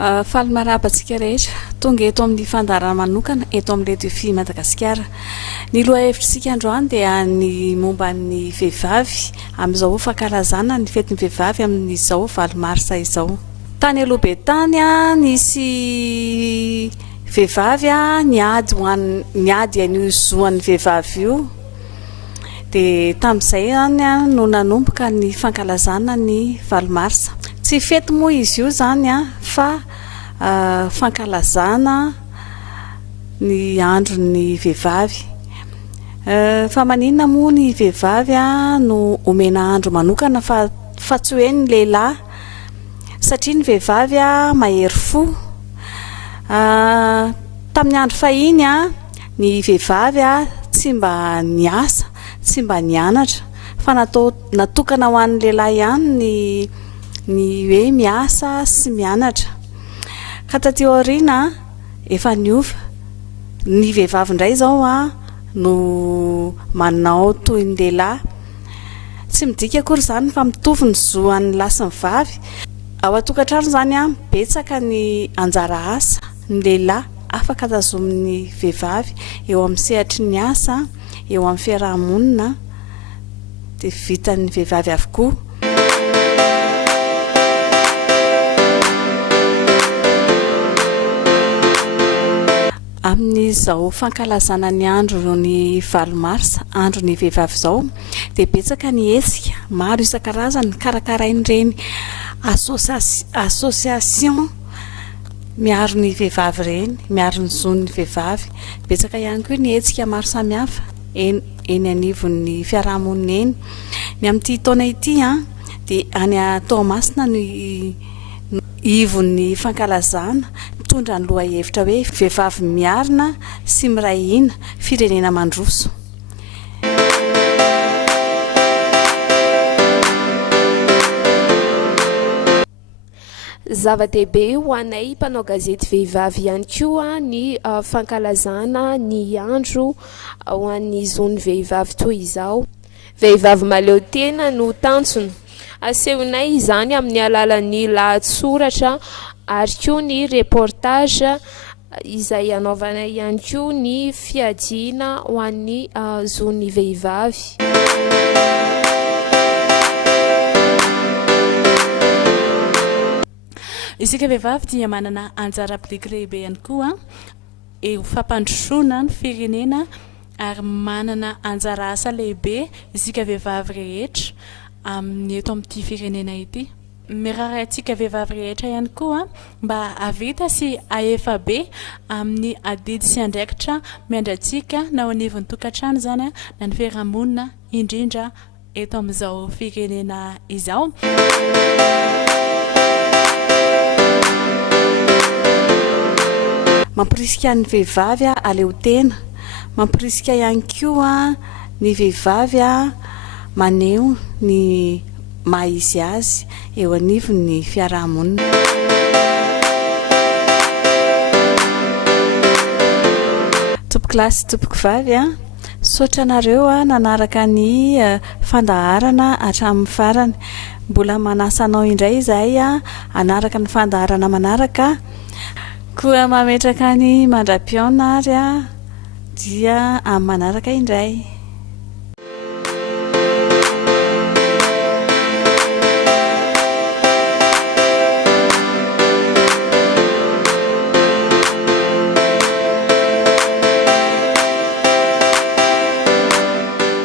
Faly marabatsika rehetra tonga eto amin'ny fandarana manokana eto amin'ny Ledefi Madagascar. Ny loha hevitrisika androany dia ny momba ny vehivavy amin'izao fankalazana ny fetin'ny vehivavy amin'izao valo marsa izao. Tany aloha tany nisy vehivavy niady an'io zoan'ny vehivavy io. De tamin'izay zany no nanomboka ny fankalazana ny valo marsa. Tsy fety moa izy io zany fa fankalazana ny andron'ny vehivavy. Fa maninona moa ny vehivavy no omena andro manokana fa tsy hoe ny lehilahy, satria ny vehivavy mahery fo. Tamin'ny andro fahiny ny vehivavy tsy mba niasa, tsy mba nianatra, fa natokana ho an'ny lehilahy ihany ny hoe miasa sy mianatra. Ka taty aoriana efa niova ny vehivavy indray zao no manao toy ny lehilahy. Tsy midika akory zany fa mitovy ny zoan'ny lahy sy ny vavy. Ao an-tokantrano zany betsaka ny anjara asa ny lehilahy afaka tazomin'ny vehivavy eo amin'ny sehatry ny asa, eo amin'ny fiarahamonina, dia vitan'ny vehivavy avokoa. Amin'izao fankalazana ny andro ny valo marsa, andro ny vehivavy zao, dia betsaka ny hetsika maro isan-karazany karakarain'ireny association miaro ny vehivavy ireny, miaro ny zon'ny vehivavy. Betsaka ihany koa ny hetsika maro samihafa eny anivon'ny fiarahamonina eny. Ny amin'ity taona ity dia any Toamasina ny ivon'ny fankalazana mitondra ny loha hevitra hoe vehivavy miarina sy miray hina firenena mandroso. Zava-dehibe ho anay mpanao gazety Vehivavy ihany koa ny fankalazana ny andro ho an'ny zon'ny vehivavy toy izao. Vehivavy maleo tena no tanjona. Asehonay izany amin'ny alalan'ny lahatsoratra ary koa ny reportage izay anaovanay ihany koa ny fiadiana ho an'ny zon'ny vehivavy. Isika vehivavy dia manana anjara biriky lehibe ihany koa eo fampandrosoana ny firenena ary manana anjara asa lehibe isika vehivavy rehetra amin'ny eto amin'ity firenena ity. Mirary antsika vehivavy rehetra ihany koa mba avita sy ahefa be amin'ny adidy sy andraikitra miandratsika na ao anivon'ny tokantrano zany na ny fiarahamonina indrindra eto amin'izao firenena izao. Mampirisika ny vehivavy aleo tena, mampirisika ihany koa ny vehivavy maneho ny maha-izy azy eo anivon'ny fiarahamonina. Tompoko lahy sy tompoko vavy saotra anareo nanaraka ny fandaharana hatramin'ny farany. Mbola manasa anao indray izahay anaraka ny fandaharana manaraka. Koa mametraka ny mandra-piaona ary dia amin'ny manaraka indray.